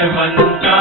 मन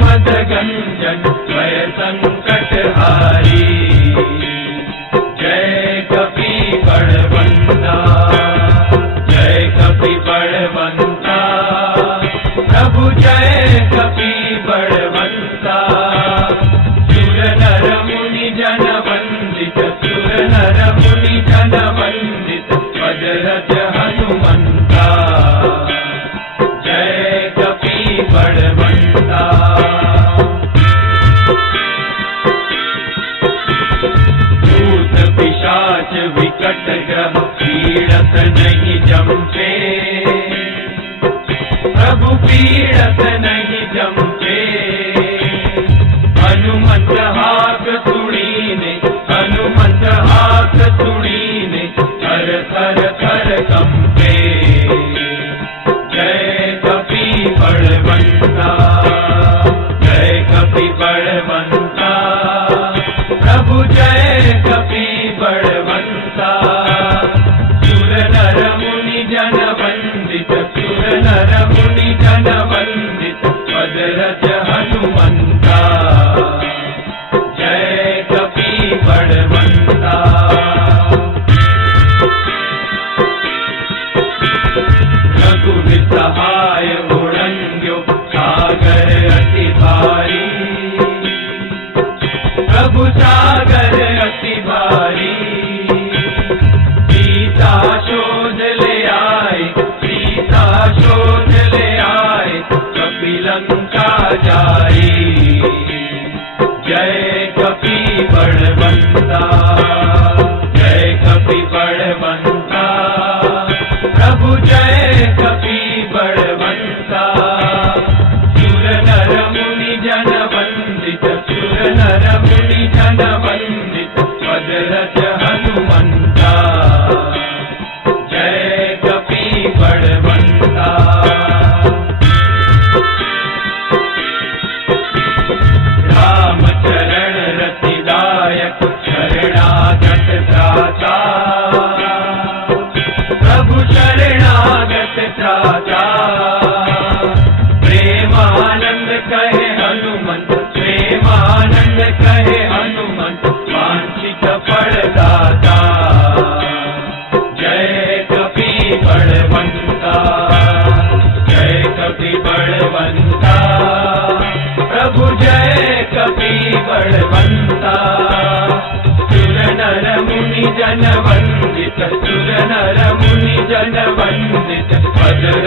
मदगञ्जन भय सङ्कटहारी जय कपि बडवन्ता जय कपि बडवन्ता प्रभु जय कपि बडवन्ता सुरनरमुनि जनवन्दित सुरनरमुनि जनवन्दित भजरथ हनुमन्ता जमपे प्रभु पीड़त नहीं जमपे हनुमत हाथ तुड़ीने, हनुमत हाथ तुड़ीने, हर हर हर कंपे प्रभु सागर अति भारी। सीता शोध ले आए सीता शोध ले आए कपिलंका जाई जय कपि बलवंता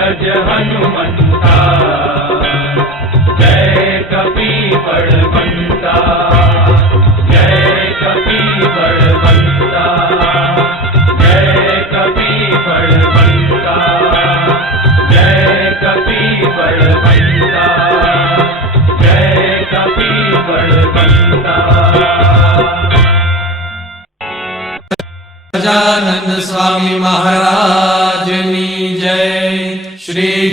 वज्रज हनुमंता। जय कपि बलवंता जय कपि बलवंता जय कपि बलवंता जय कपि बलवंता जय कपि बलवंता गजानंद स्वामी महाराजनी जय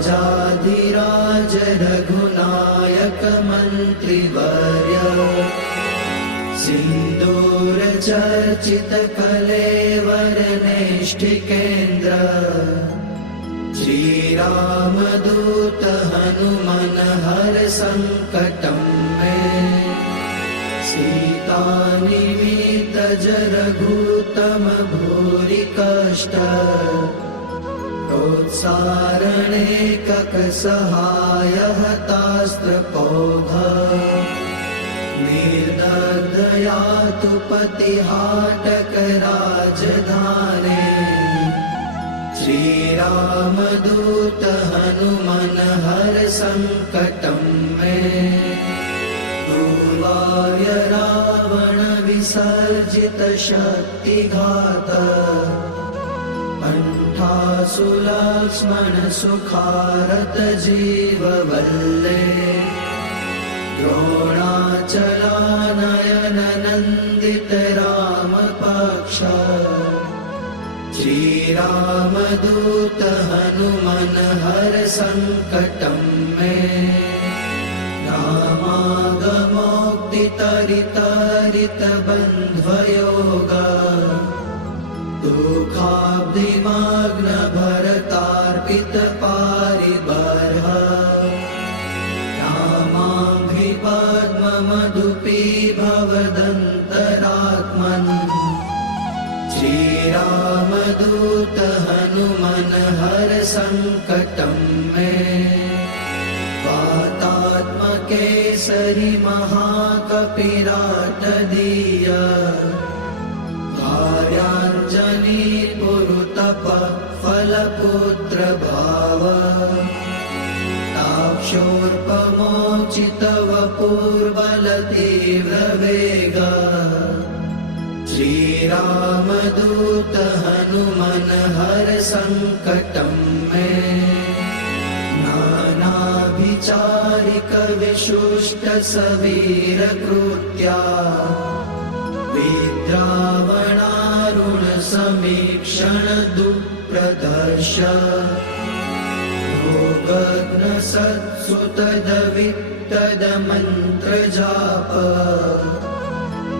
राजाधिराज रघुनायक मन्त्रिवर्य। सिन्दूर चर्चित कलेवर नेष्ठिकेन्द्र श्रीरामदूत हनुमन् सङ्कटं मे। सीतानिमितजरघूतम भूरि कष्ट प्रोत्सारणे ककसहाय हतास्त्रपौध निर्दया तु पतिहाटकराजधाने। हर सङ्कटं मे। दूर्वाय रावण विसर्जित शक्तिघात जीववल्ले द्रोणाचलानयन नन्दित रामपक्ष श्रीरामदूत हनुमन हर सङ्कटं मे। रामागमोक्तितरितरित बुद्धिमाग्नभरतार्पितपारिबर्ह रामाभिपद्ममधुपी भवदन्तरात्मन् श्रीरामदूत हनुमन हर सङ्कटम् मे। महाकपिराट महाकपिराटदीय पुरुतप फलपुत्र भाव ताक्षोर्पमोचितव पूर्वलतीव्रवेग श्रीरामदूत हनुमन हर सङ्कटं मे। नानाभिचारिक विशुष्ट सवीरकृत्या विद्रावणारुण समीक्षण दुःप्रदर्श भोगग्न सत्सुतदवित्तदमन्त्रजाप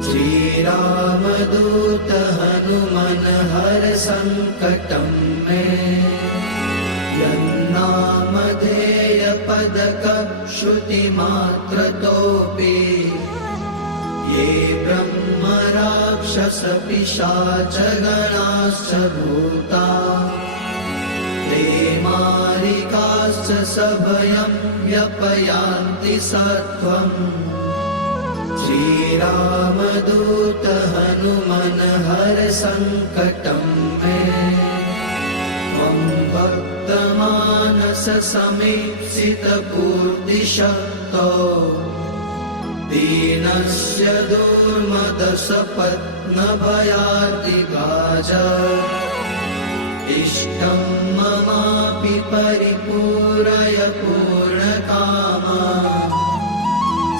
श्रीरामदूत हनुमन हर सङ्कटं मे यन्नामधेय पदक श्रुतिमात्रतोऽपि ये ब्रह्म राक्षस पिशाच गणाश्च भूता ते मारिकाश्च सभयं व्यपयान्ति सत्त्वम्। श्रीरामदूत हनुमन हर सङ्कटं मे। त्वं भक्तमानस समीप्सितपूर्तिशक्तो दीनस्य दुर्मदसपत्नभयातिगाज इष्टं ममापि परिपूरय पूर्णकामा।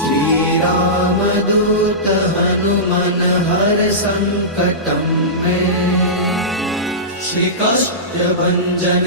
श्रीरामदूत हनुमन हर सङ्कटं मे श्रीकाष्ठभञ्जन